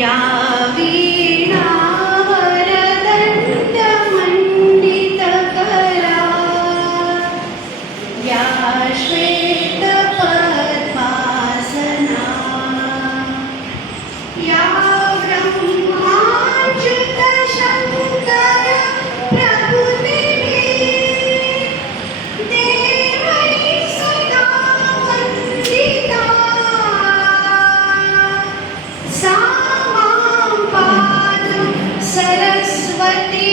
या वीणावरदण्डमण्डितकरा या श्वेतपद्मासना या ब्रह्माच्युतशङ्कर प्रभुदेवी देवै सदा वन्दिता सा मां पातु सरस्वती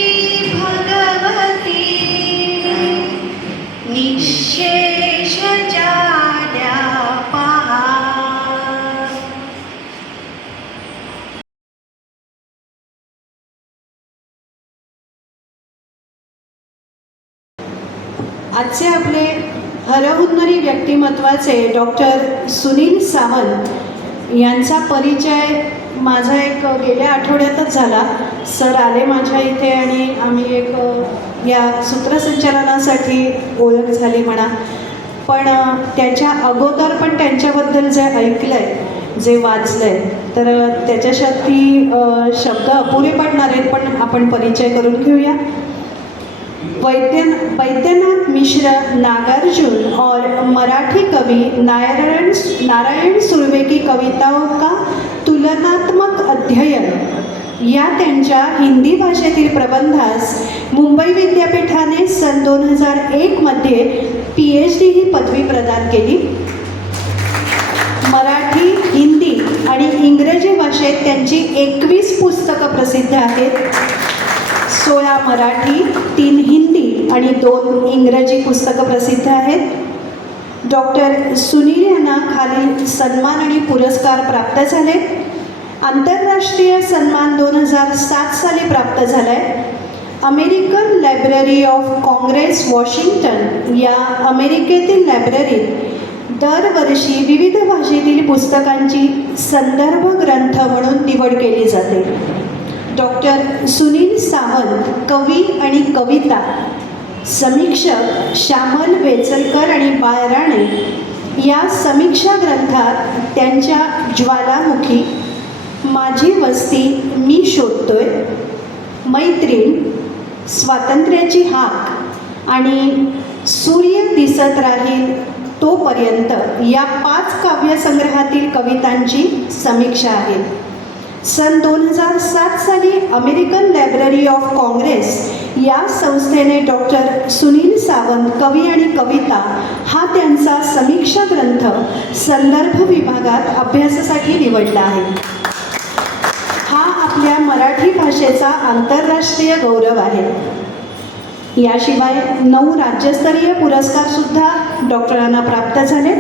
भगवती निःशेषजाड्यापहा। आजचे आपले हरहुन्नरी व्यक्तिमत्वाचे डॉक्टर सुनील सावंत यांचा परिचय माझा एक गेल्या आठवड्यातच झाला। सर आले माझ्या इथे आणि आम्ही एक या सूत्रसंचालनासाठी ओळख झाली म्हणा, पण त्याच्या अगोदर पण त्यांच्याबद्दल जे ऐकलं आहे, जे वाचलं आहे, तर त्याच्यासाठी शब्द अपुरे पडणार आहेत, पण आपण परिचय करून घेऊया। वैद्यनाथ मिश्र नागार्जुन और मराठी कवि नारायण सुर्वे की कविताओं का तुलनात्मक अध्ययन या त्यांच्या हिंदी भाषेतील प्रबंधास मुंबई विद्यापीठाने सन 2001 मध्ये PhD ही पदवी प्रदान केली। मराठी, हिंदी आणि इंग्रजी भाषेत त्यांची 21 पुस्तकं प्रसिद्ध आहेत। 16 मराठी, 3 हिंदी आणि 2 इंग्रजी पुस्तकं प्रसिद्ध आहेत। डॉक्टर सुनील यांना खालील सन्मान आणि पुरस्कार प्राप्त झाले। आंतरराष्ट्रीय सन्मान 2007 साली प्राप्त झालाय। American library of Congress Washington या अमेरिकेतील लायब्ररीत दरवर्षी विविध भाषेतील पुस्तकांची संदर्भ ग्रंथ म्हणून निवड केली जाते। डॉक्टर सुनील सावंत कवी आणि कविता, समीक्षक श्यामल वेचलकर आणि बाळ राणे या समीक्षा ग्रंथात त्यांच्या ज्वालामुखी, माझी वस्ती मी शोधतोय, मैत्रीण, स्वातंत्र्याची हाक आणि सूर्य दिसत राहील तोपर्यंत या 5 काव्यसंग्रहातील कवितांची समीक्षा आहे। सन 2007 साली अमेरिकन लायब्ररी ऑफ काँग्रेस या संस्थेने डॉक्टर सुनील सावंत कवी आणि कविता हा त्यांचा समीक्षा ग्रंथ संदर्भ विभागात अभ्यासासाठी निवडला आहे। हा आपल्या मराठी भाषेचा आंतरराष्ट्रीय गौरव आहे। याशिवाय 9 राज्यस्तरीय पुरस्कारसुद्धा डॉक्टरांना प्राप्त झाले।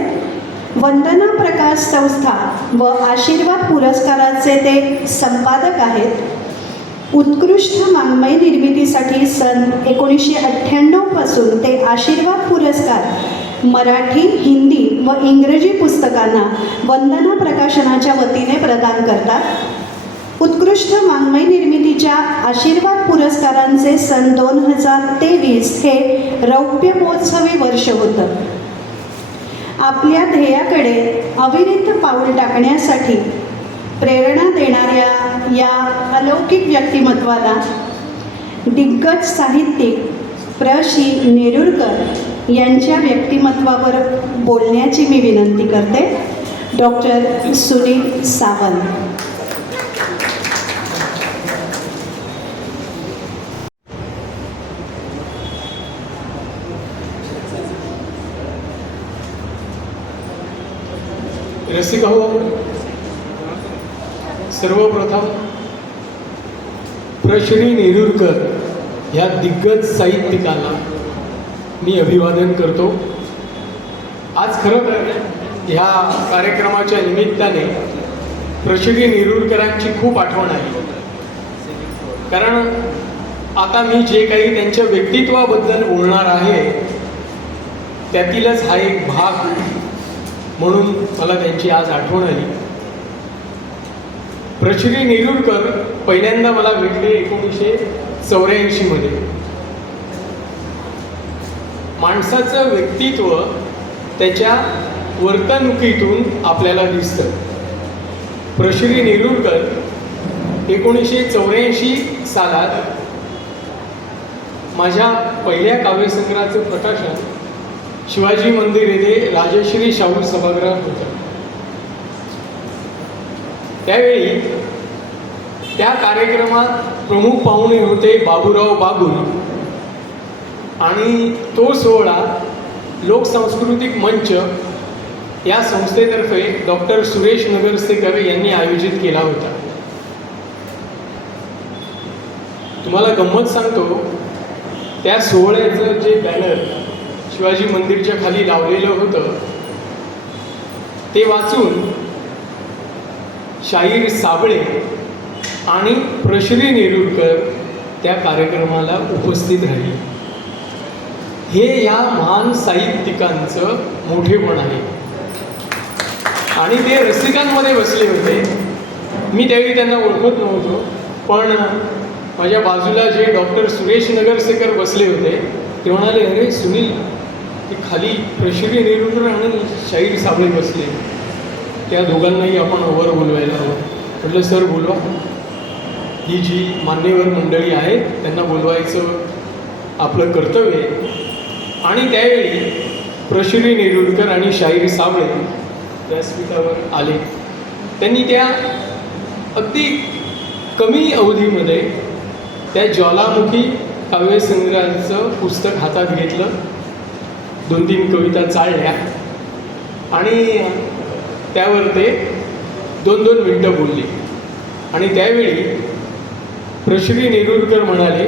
वंदना प्रकाश संस्था व आशीर्वाद पुरस्काराचे ते संपादक आहेत। उत्कृष्ट वाङ्मय निर्मितीसाठी सन 1998 पासून ते आशीर्वाद पुरस्कार मराठी, हिंदी व इंग्रजी पुस्तकांना वंदना प्रकाशनाच्या वतीने प्रदान करतात। उत्कृष्ट वाङ्मय निर्मितीच्या आशीर्वाद पुरस्कारांचे सन 2023 हे रौप्य महोत्सवी वर्ष होतं। आपल्या ध्येयाकडे अविरत पाऊल टाकण्यासाठी प्रेरणा देणाऱ्या या अलौकिक व्यक्तिमत्वाला दिग्गज साहित्यिक प्रशी नेरुरकर यांच्या व्यक्तिमत्वावर बोलण्याची मी विनंती करते। डॉक्टर सुनील सावंत। रसिक हो, सर्वप्रथम प्रश्री नेरुरकर या दिग्गज साहित्यिकाला मी अभिवादन करतो। आज खरं तर ह्या कार्यक्रमाच्या निमित्ताने प्रश्री नेरुरकरांची खूप आठवण आली, कारण आता मी जे काही त्यांच्या व्यक्तित्वाबद्दल बोलणार आहे त्यातीलच हा एक भाग म्हणून मला त्यांची आज आठवण आली। प्रश्री नेरुरकर पहिल्यांदा मला भेटले 1984 मध्ये। माणसाचं व्यक्तित्व त्याच्या वर्तणुकीतून आपल्याला दिसतं। प्रश्री नेरुरकर 1984 सालात माझ्या पहिल्या काव्यसंग्रहाचं प्रकाशन शिवाजी मंदिर येथे राजश्री शाहू सभागृहात होतं. त्यावेळी त्या कार्यक्रमात प्रमुख पाहुणे होते बाबूराव बागुल आणि तो सोहळा लोकसांस्कृतिक मंच या संस्थेतर्फे डॉक्टर सुरेश नगरसेकर यांनी आयोजित केला होता. तुम्हाला गंमत सांगतो, त्या सोहळ्याचं जे बॅनर शिवाजी मंदिरच्या खाली लावलेलं होतं ते वाचून शाहीर साबळे आणि प्रश्री नेरुरकर त्या कार्यक्रमाला उपस्थित राहिले. हे या महान साहित्यिकांचं मोठेपण आहे. आणि ते रसिकांमध्ये बसले होते. मी त्यावेळी त्यांना ओळखत नव्हतो, पण माझ्या बाजूला जे डॉक्टर सुरेश नगरसेकर बसले होते ते म्हणाले, अरे सुनील, ते खाली प्रश्री नेरुरकर आणि शाहीर साबळे बसले, त्या दोघांनाही आपण वर बोलवायला हवं. म्हटलं सर बोलवा, ही जी मान्यवर मंडळी आहेत त्यांना बोलवायचं आपलं कर्तव्य आहे. आणि त्यावेळी प्रश्री नेरुरकर आणि शाहीर साबळे व्यासपीठावर आले. त्यांनी त्या अगदी कमी अवधीमध्ये त्या ज्वालामुखी काव्यसंग्रहाचं पुस्तक हातात घेतलं, 2-3 कविता चाळल्या आणि त्यावर ते 2-2 मिनटं बोलले. आणि त्यावेळी प्रश्री नेरुरकर म्हणाले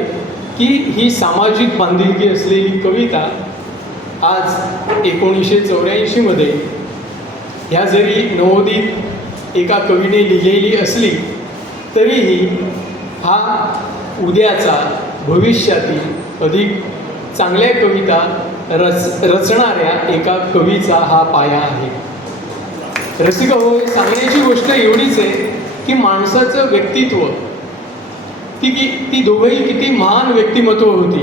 की ही सामाजिक बांधिलकी असलेली कविता आज 1984 ह्या जरी नवोदित एका कवीने लिहिलेली असली तरीही हा उद्याचा भविष्यातील अधिक चांगल्या कविता रचणाऱ्या एका कवीचा हा पाया आहे. रसिक हो, सांगण्याची गोष्ट एवढीच आहे की माणसाचं व्यक्तित्व, ती दोघंही किती महान व्यक्तिमत्व होती,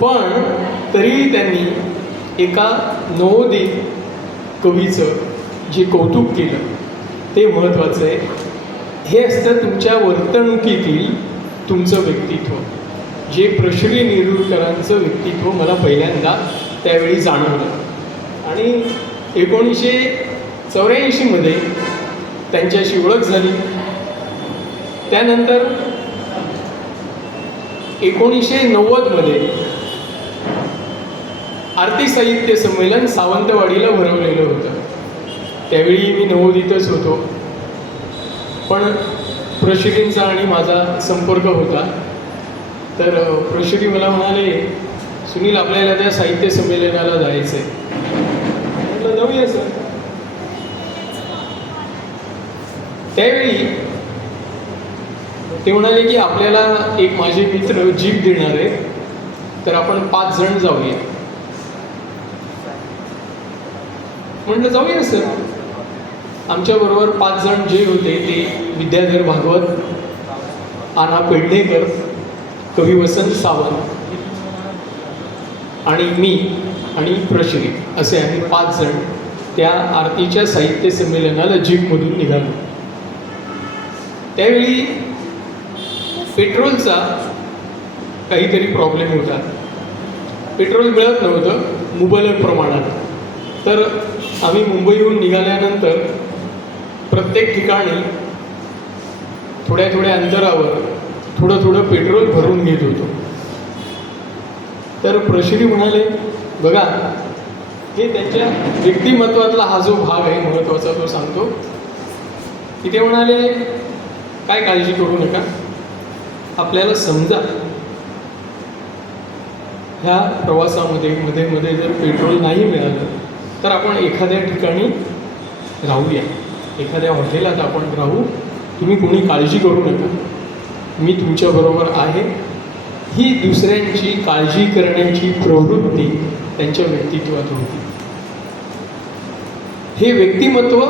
पण तरीही त्यांनी एका नवोदित कवीचं जे कौतुक केलं ते महत्त्वाचं आहे. हे असतं तुमच्या वर्तणुकीतील तुमचं व्यक्तित्व. जे प्रश्री नेरुरकरांचं व्यक्तित्व मला पहिल्यांदा त्यावेळी जाणवलं. आणि 1984 त्यांच्याशी ओळख झाली. त्यानंतर 1990 आरती साहित्य संमेलन सावंतवाडीला भरवलेलं होतं. त्यावेळी मी नवोदितच होतो, पण प्रश्रींचा आणि माझा संपर्क होता. तर प्रश्री मला म्हणाले, सुनील आपल्याला त्या साहित्य संमेलनाला जायचं आहे. म्हटलं जाऊया सर. त्यावेळी ते म्हणाले की आपल्याला एक माझे मित्र जीप देणार आहे, तर आपण 5 जण जाऊया. म्हटलं जाऊया सर. आमच्याबरोबर 5 जण जे होते ते विद्याधर भागवत, आना पेडणेकर, कवी वसंत सावंत आणि मी आणि प्रश्री असे आम्ही 5 जण त्या आरतीच्या साहित्य संमेलनाला जीपमधून निघालो. त्यावेळी पेट्रोलचा काहीतरी प्रॉब्लेम होता. पेट्रोल मिळत नव्हतं मुबलक प्रमाणात. तर आम्ही मुंबईहून निघाल्यानंतर प्रत्येक ठिकाणी थोड्या अंतरावर थोडं पेट्रोल भरून घेत होतो. तर प्रश्री म्हणाले, बघा हे त्यांच्या व्यक्तिमत्वातला हा जो भाग आहे महत्त्वाचा तो सांगतो की ते म्हणाले, काय काळजी करू नका, आपल्याला समजा ह्या प्रवासामध्ये मध्ये जर पेट्रोल नाही मिळालं तर आपण एखाद्या ठिकाणी राहूया, एखाद्या हॉटेलात आपण राहू, तुम्ही कोणी काळजी करू नका, मी तुमच्याबरोबर आहे. ही दुसऱ्यांची काळजी करण्याची प्रवृत्ती त्यांच्या व्यक्तित्वात होती. हे व्यक्तिमत्व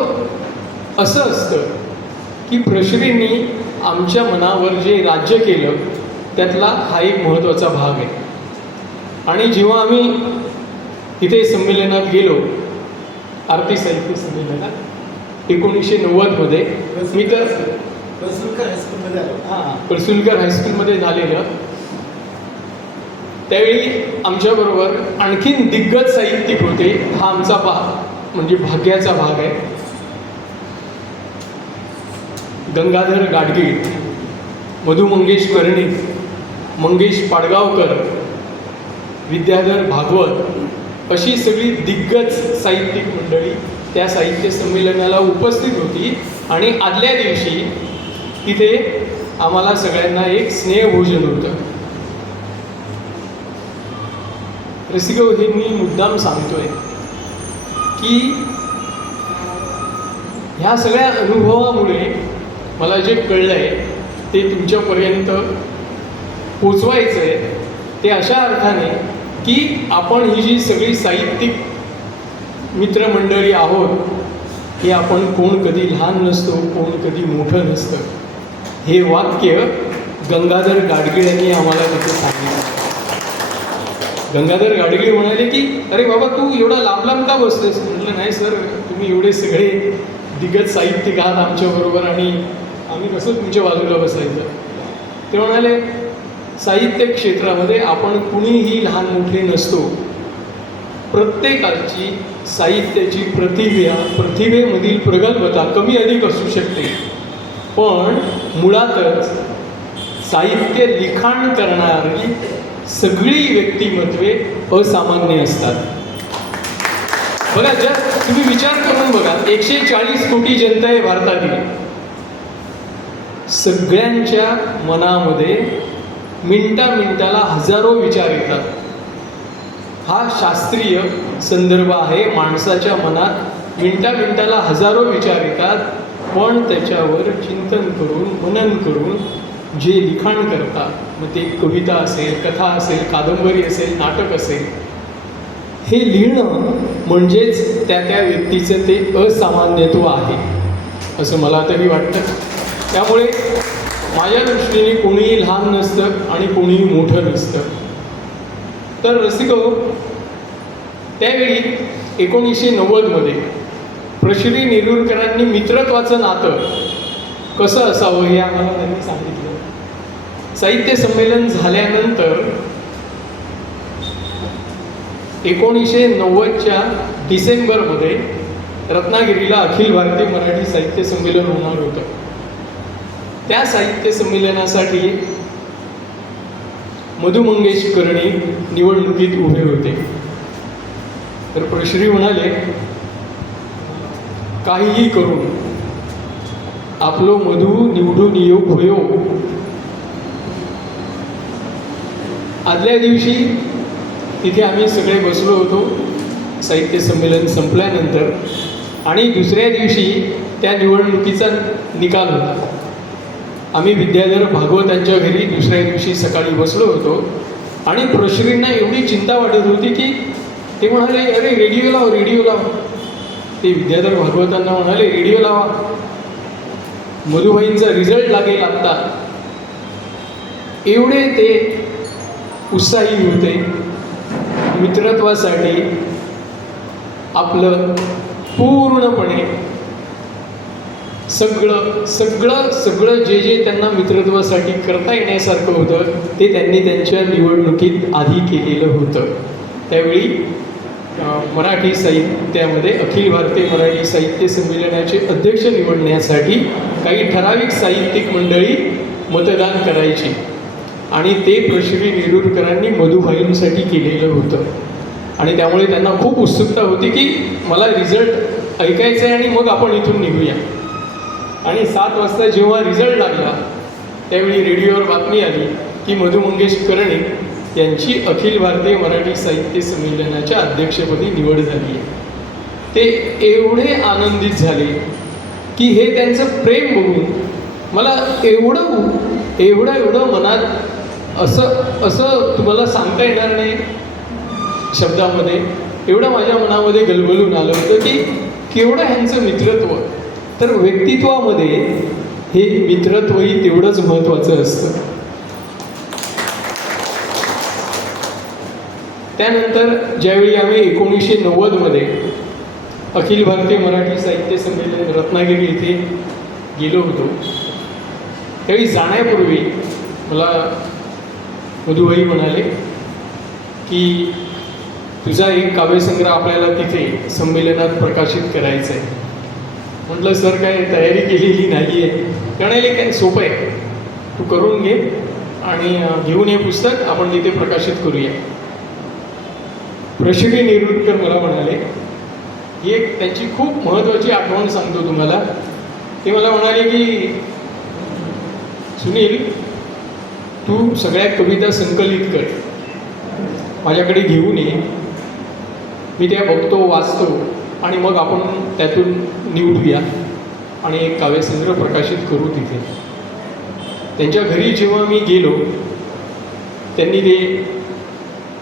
असं असतं की प्रश्रींनी आमच्या मनावर जे राज्य केलं त्यातला हा एक महत्त्वाचा भाग आहे. आणि जेव्हा आम्ही इथे संमेलनात गेलो, आरती साहित्य संमेलनात 1990 मी तर पळसुलकर हायस्कूलमध्ये झालेलं. त्यावेळी आमच्याबरोबर आणखीन दिग्गज साहित्यिक होते. हा आमचा म्हणजे भाग्याचा भाग आहे. गंगाधर गाडगीळ, मधु मंगेश कर्णिक, मंगेश पाडगावकर, विद्याधर भागवत अशी सगळी दिग्गज साहित्यिक मंडळी त्या साहित्य संमेलनाला उपस्थित होती. आणि आदल्या दिवशी तिथे आम्हाला सगळ्यांना एक स्नेहभोजन होतं. रसिको, हे मी मुद्दाम सांगतोय की ह्या सगळ्या अनुभवामुळे मला जे कळलं आहे ते तुमच्यापर्यंत पोचवायचं आहे. ते अशा अर्थाने की आपण ही जी सगळी साहित्यिक मित्रमंडळी आहोत, हे आपण कोण कधी लहान नसतो, कोण कधी मोठं नसतं. हे वाक्य गंगाधर गाडगीळ यांनी आम्हाला तिथे सांगितलं. गंगाधर गाडगीळ म्हणाले की अरे बाबा, तू एवढा लांब लांब का बसतेस? म्हटलं नाही सर, तुम्ही एवढे सगळे दिग्गज साहित्यिक आहात आमच्याबरोबर आणि आम्ही कसं तुमच्या बाजूला बसायचं. ते म्हणाले साहित्य क्षेत्रामध्ये आपण कुणीही लहान मोठे नसतो. प्रत्येकाची साहित्याची प्रतिभेमधील प्रगल्भता कमी अधिक असू शकते, पण मुळातच साहित्य लिखाण करणारी सगळी व्यक्तिमत्वे असामान्य असतात. बघा, जर तुम्ही विचार करून बघा, 140 कोटी जनता आहे भारतातील. सगळ्यांच्या मनामध्ये मिनिटाला हजारो विचार येतात. हा शास्त्रीय संदर्भ आहे. माणसाच्या मनात मिनिटाला हजारो विचार येतात, पण त्याच्यावर चिंतन करून, मनन करून जे लिखाण करतात, मग ते कविता असेल, कथा असेल, कादंबरी असेल, नाटक असेल, हे लिहिणं म्हणजेच त्या व्यक्तीचं ते असामान्यत्व आहे असं मला तरी वाटतं. त्यामुळे माझ्या दृष्टीने कोणीही लहान नसतं आणि कोणीही मोठं नसतं. तर रसिको, त्यावेळी 1990मध्ये प्रश्री नेरुरकरांनी मित्रत्वाचं नातं कसं असावं हे आम्हाला त्यांनी सांगितलं. साहित्य संमेलन झाल्यानंतर 1990च्या डिसेंबरमध्ये रत्नागिरीला अखिल भारतीय मराठी साहित्य संमेलन होणार होतं. त्या साहित्य संमेलनासाठी मधु मंगेश कर्णिक निवडणुकीत उभे होते. तर प्रश्री म्हणाले, काहीही करून आपलो मधु निवडून येऊ होयो. आदल्या दिवशी तिथे आम्ही सगळे बसलो होतो साहित्य संमेलन संपल्यानंतर, आणि दुसऱ्या दिवशी त्या निवडणुकीचा निकाल होता. आम्ही विद्याधर भागवतांच्या घरी दुसऱ्या दिवशी सकाळी बसलो होतो आणि प्रश्रींना एवढी चिंता वाटत होती की ते म्हणाले, अरे रेडिओ लाव, रेडिओ लाव. ते विद्याधर भागवतांना म्हणाले, रेडिओ लावा, मधुबाईंचा रिझल्ट लागेल आत्ता. एवढे ते उत्साही होते. मित्रत्वासाठी आपलं पूर्णपणे सगळं जे त्यांना मित्रत्वासाठी करता येण्यासारखं होतं ते त्यांनी त्यांच्या निवडणुकीत आधी केलेलं होतं. त्यावेळी मराठी साहित्यामध्ये अखिल भारतीय मराठी साहित्य संमेलनाचे अध्यक्ष निवडण्यासाठी काही ठराविक साहित्यिक मंडळी मतदान करायची आणि ते प्रश्री नेरुरकरांनी मधुबाईंसाठी केलेलं होतं. आणि त्यामुळे त्यांना खूप उत्सुकता होती की मला रिझल्ट ऐकायचं आहे आणि मग आपण इथून निघूया. आणि 7 वाजता जेव्हा रिझल्ट लागला त्यावेळी रेडिओवर बातमी आली की मधु मंगेश कर्णिक यांची अखिल भारतीय मराठी साहित्य संमेलनाच्या अध्यक्षपदी निवड झाली आहे. ते एवढे आनंदित झाले की हे त्यांचं प्रेम बघून मला एवढं मनात असं तुम्हाला सांगता येणार नाही शब्दामध्ये, एवढं माझ्या मनामध्ये गलबलून आलं होतं की केवढं ह्यांचं मित्रत्व. तर व्यक्तित्वामध्ये हे मित्रत्वही तेवढंच महत्त्वाचं असतं. त्यानंतर ज्यावेळी आम्ही 1990मध्ये अखिल भारतीय मराठी साहित्य संमेलन रत्नागिरी येथे गेलो होतो त्यावेळी जाण्यापूर्वी मला मधुबाई म्हणाले की तुझा एक काव्यसंग्रह आपल्याला तिथे संमेलनात प्रकाशित करायचा आहे. म्हटलं सर काय तयारी केलेली नाही आहे. म्हणाले काय सोपं आहे, तू करून घे आणि घेऊन ये पुस्तक, आपण तिथे प्रकाशित करूया. प्रशिवी निरुडकर मला म्हणाले, ही एक त्यांची खूप महत्त्वाची आठवण सांगतो तुम्हाला. ते मला म्हणाले की सुनील, तू सगळ्या कविता संकलित कर, माझ्याकडे घेऊन ये, मी त्या बघतो, वाचतो आणि मग आपण त्यातून निवडूया आणि एक काव्यसंग्रह प्रकाशित करू तिथे. त्यांच्या घरी जेव्हा मी गेलो, त्यांनी ते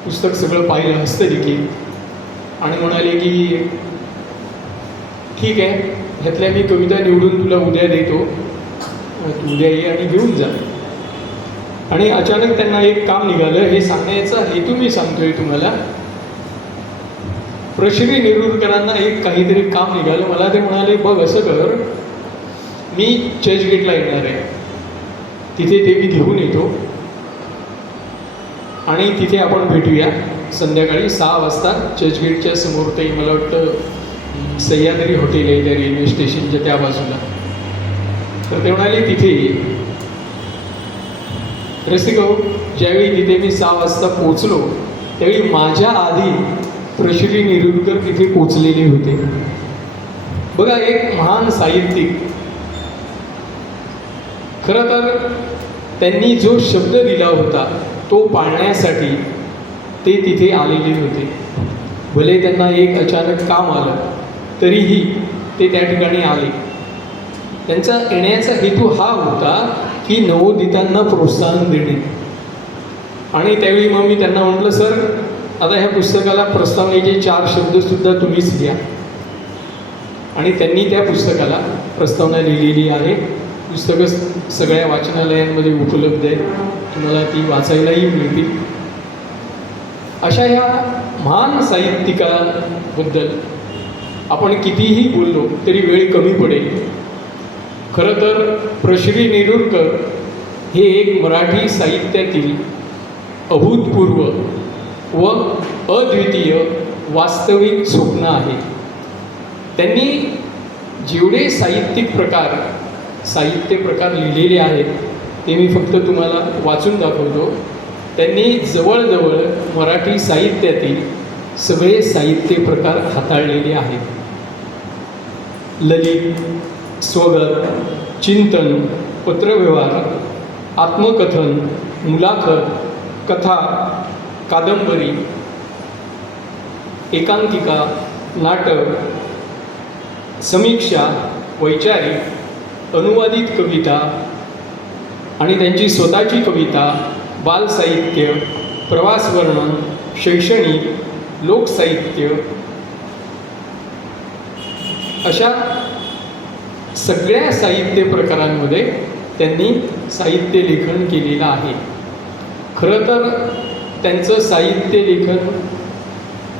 पुस्तक सगळं पाहिलं हस्तलिखित आणि म्हणाले की ठीक आहे, ह्यातल्या मी कविता निवडून तुला उद्या देतो, तू उद्या ये आणि घेऊन जा. आणि अचानक त्यांना एक काम निघालं. हे सांगण्याचा हेतू मी सांगतोय तुम्हाला. प्रशिवी नेरुरकरांना एक काहीतरी काम निघालं. मला ते म्हणाले, बघ असं कर, मी चर्चगेटला येणार आहे, तिथे ते मी घेऊन येतो आणि तिथे आपण भेटूया संध्याकाळी 6 वाजता चर्चगेटच्या समोर. ते मला वाटतं सह्याद्री हॉटेल आहे त्या रेल्वे स्टेशनच्या त्या बाजूला. तर ते म्हणाले तिथे ये. रसिक हो, ज्यावेळी तिथे मी 6 वाजता पोचलो त्यावेळी माझ्या आधी प्रशिवी नेरुरकर तिथे पोचलेले होते. बघा, एक महान साहित्यिक. खरं तर त्यांनी जो शब्द दिला होता तो पाळण्यासाठी ते तिथे आलेले होते. भले त्यांना एक अचानक काम आलं तरीही ते त्या ठिकाणी आले. त्यांचा येण्याचा हेतू हा होता की नवोदितांना प्रोत्साहन देणे. आणि त्यावेळी मग मी त्यांना म्हटलं, सर आता ह्या पुस्तकाला प्रस्तावनेचे 4 शब्दसुद्धा तुम्हीच लिहा. आणि त्यांनी त्या पुस्तकाला प्रस्तावना लिहिलेली आहे. पुस्तकं सगळ्या वाचनालयांमध्ये उपलब्ध आहे, तुम्हाला ती वाचायलाही मिळतील. अशा ह्या महान साहित्यिकाबद्दल आपण कितीही बोललो तरी वेळ कमी पडेल. खरं तर प्रशिवी नेरुरकर हे एक मराठी साहित्यातील अभूतपूर्व व अद्वितीय वास्तविक स्वप्न आहे. त्यांनी जेवढे साहित्य प्रकार लिहिलेले आहेत ते मी फक्त तुम्हाला वाचून दाखवतो. त्यांनी जवळजवळ मराठी साहित्यातील सगळे साहित्य प्रकार हाताळलेले आहेत. ललित, स्वगत, चिंतन, पत्रव्यवहार, आत्मकथन, मुलाखत, कथा, कादंबरी, एकांकिका, नाटक, समीक्षा, वैचारिक, अनुवादित कविता आणि त्यांची स्वतःची कविता, बालसाहित्य, प्रवासवर्णन, शैक्षणिक, लोकसाहित्य, अशा सगळ्या साहित्य प्रकारांमध्ये त्यांनी साहित्य लेखन केलेलं आहे. खरं तर त्यांचं साहित्य लेखन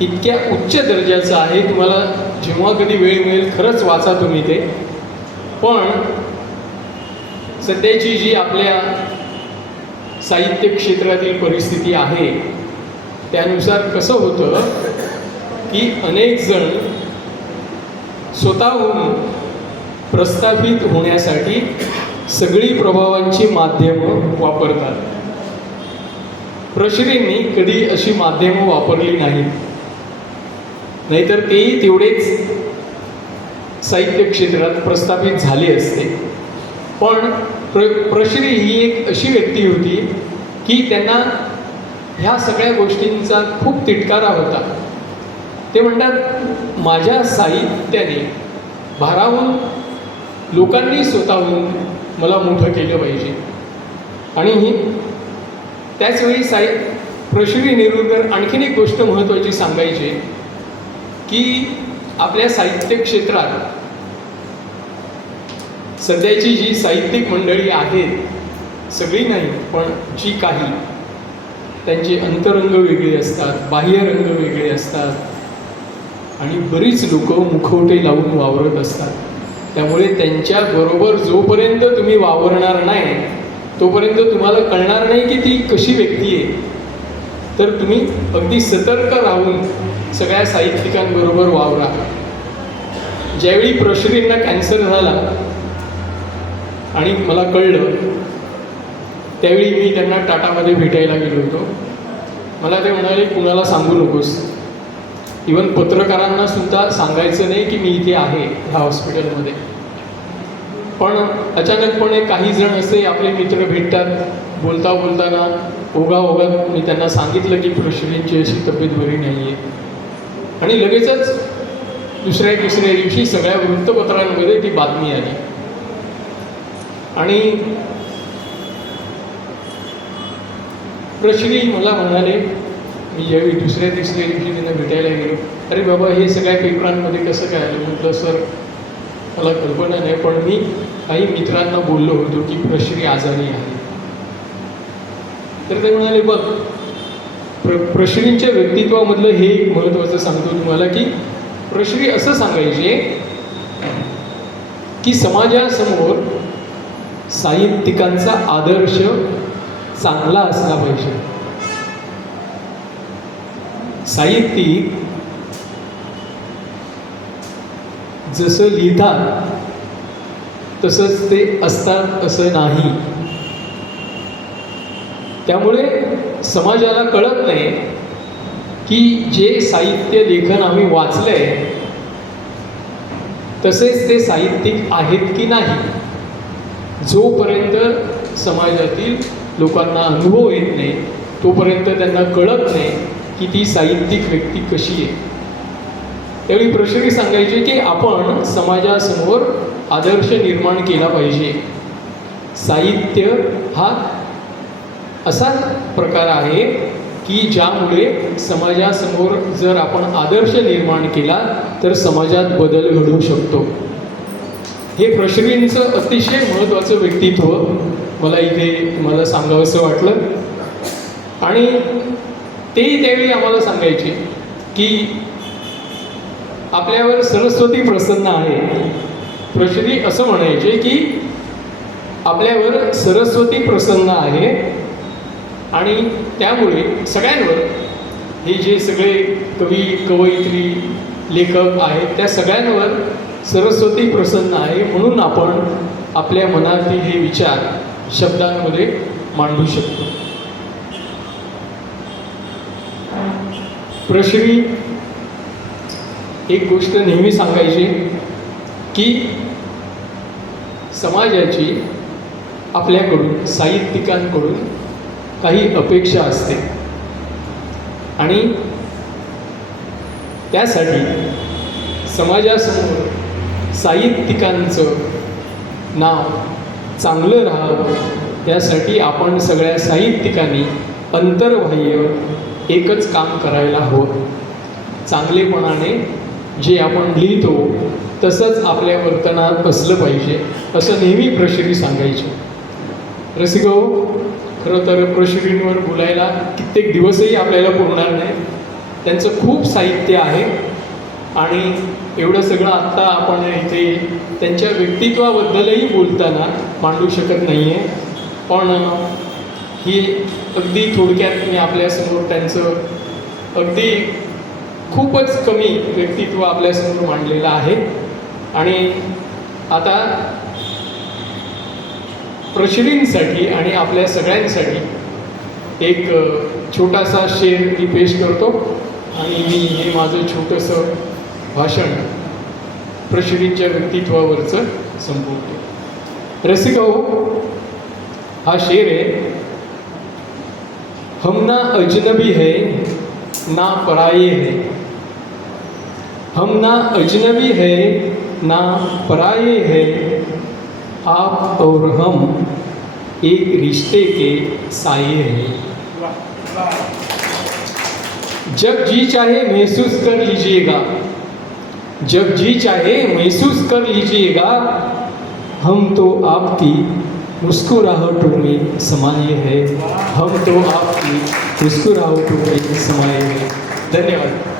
इतक्या उच्च दर्जाचं आहे, तुम्हाला जेव्हा कधी वेळ मिळेल खरंच वाचा तुम्ही ते. पण सध्याची जी आपल्या साहित्य क्षेत्रातील परिस्थिती आहे त्यानुसार कसं होतं की अनेक जण स्वतःहून प्रस्थापित होण्यासाठी सगळी प्रभावांची माध्यमं वापरतात. प्रशिवींनी कधी अशी माध्यमं वापरली नाहीत, नाहीतर तेही तेवढेच साहित्य क्षेत्रात प्रस्थापित झाले असते. पण प्रशिवी ही एक अशी व्यक्ती होती की त्यांना ह्या सगळ्या गोष्टींचा खूप तिटकारा होता. ते म्हणतात, माझ्या साहित्याने भारावून लोकांनी स्वतःहून मला मोठं केलं पाहिजे. आणि त्याचवेळी प्रशिवी नेरुरकर आणखीन एक गोष्ट महत्त्वाची सांगायची की आपल्या साहित्य क्षेत्रात सध्याची जी साहित्यिक मंडळी आहेत, सगळी नाही पण जी काही, त्यांचे अंतरंग वेगळे असतात, बाह्यरंग वेगळे असतात आणि बरीच लोक मुखवटे लावून वावरत असतात. त्यामुळे त्यांच्याबरोबर जोपर्यंत तुम्ही वावरणार नाही तोपर्यंत तुम्हाला कळणार नाही की ती कशी व्यक्ती आहे. तर तुम्ही अगदी सतर्क राहून सगळ्या साहित्यिकांबरोबर वावरा. ज्यावेळी प्रश्रींना कॅन्सर झाला आणि मला कळलं त्यावेळी मी त्यांना टाटामध्ये भेटायला गेलो होतो. मला ते म्हणाले कुणाला सांगू नकोस, इवन पत्रकारांना सुद्धा सांगायचं नाही की मी इथे आहे ह्या हॉस्पिटलमध्ये. पण अचानकपणे काही जण असे आपले मित्र भेटतात, बोलताना ओघाओघात मी त्यांना सांगितलं की प्रश्रींची अशी तब्येत बरी नाही आहे. आणि लगेचच दुसऱ्या तिसऱ्या दिवशी सगळ्या वृत्तपत्रांमध्ये ती बातमी आली. आणि प्रश्री मला म्हणाले, मी ज्यावेळी दुसऱ्या तिसऱ्या दिवशी त्यांना भेटायला गेलो, अरे बाबा हे सगळ्या पेपरांमध्ये कसं काय आलं. म्हटलं सर मला कल्पना नाही, पण मी काही मित्रांना बोललो होतो की प्रश्री आजारी आहे. तर ते म्हणाले बघ प्रश्रींच्या व्यक्तित्वामधलं हे एक महत्त्वाचं सांगतो तुम्हाला की प्रश्री असं सांगायचे की समाजासमोर साहित्यिकांचा आदर्श चांगला असला पाहिजे. साहित्यिक जसं लिहितात तसंच ते असतात असं नाही. त्यामुळे समाजाला कळत नाही की जे साहित्य लेखन आम्ही वाचलंय तसेच ते साहित्यिक आहेत की नाही. जोपर्यंत समाजातील लोकांना अनुभव येत नाही तोपर्यंत त्यांना कळत नाही की ती साहित्यिक व्यक्ती कशी आहे. त्यावेळी प्रश्री सांगायचे की आपण समाजासमोर आदर्श निर्माण केला पाहिजे. साहित्य हा असा प्रकार आहे की ज्यामुळे समाजासमोर जर आपण आदर्श निर्माण केला तर समाजात बदल घडू शकतो. हे प्रश्रींचं अतिशय महत्त्वाचं व्यक्तित्व मला इथे तुम्हाला सांगावंसं वाटलं. आणि तेही त्यावेळी आम्हाला सांगायचे की आपल्यावर सरस्वती प्रसन्न आहे. प्रश्री असं म्हणायचे की आपल्यावर सरस्वती प्रसन्न आहे आणि त्यामुळे सगळ्यांवर हे जे सगळे कवी कवयित्री लेखक आहेत त्या सगळ्यांवर सरस्वती प्रसन्न आहे, म्हणून आपण आपल्या मनातील हे विचार शब्दांमध्ये मांडू शकतो. प्रश्री एक गोष्ट नेहमी सांगायची की समाजाची आपल्याकडून साहित्यिकांकडून काही अपेक्षा असते आणि त्यासाठी समाजासमोर साहित्यिकांचं नाव चांगलं राहावं त्यासाठी आपण सगळ्या साहित्यिकांनी अंतर्बाह्य एकच काम करायला हवं. चांगलेपणाने जे आपण लिहितो तसंच आपल्या वर्तनात असलं पाहिजे असं नेहमी प्रश्री सांगायचे. रसिको, खरं तर प्रश्रींवर बोलायला कित्येक दिवसही आपल्याला पुरणार नाही. त्यांचं खूप साहित्य आहे आणि एवढं सगळं आत्ता आपण इथे त्यांच्या व्यक्तित्वाबद्दलही बोलताना मांडू शकत नाही आहे. पण ही अगदी थोडक्यात मी आपल्यासमोर त्यांचं अगदी खूपच कमी व्यक्तित्व आपल्यासमोर मांडलेलं आहे. आणि आता प्रश्रींसाठी आणि आपल्या सगळ्यांसाठी एक छोटासा शेर मी पेश करतो आणि मी हे माझं छोटंसं भाषण प्रश्रींच्या व्यक्तित्वावरचं संपवतो. रसिको, हा शेर आहे. हम ना अजनबी है ना पराये है, हम ना अजनबी है ना पराये है, आप और हम एक रिश्ते के साये हैं. जब जी चाहे महसूस कर लीजिएगा, जब जी चाहे महसूस कर लीजिएगा, हम तो आपकी मुस्कुराहटों में समाये हैं, हम तो आपकी मुस्कुराहटों में समाये हैं. धन्यवाद.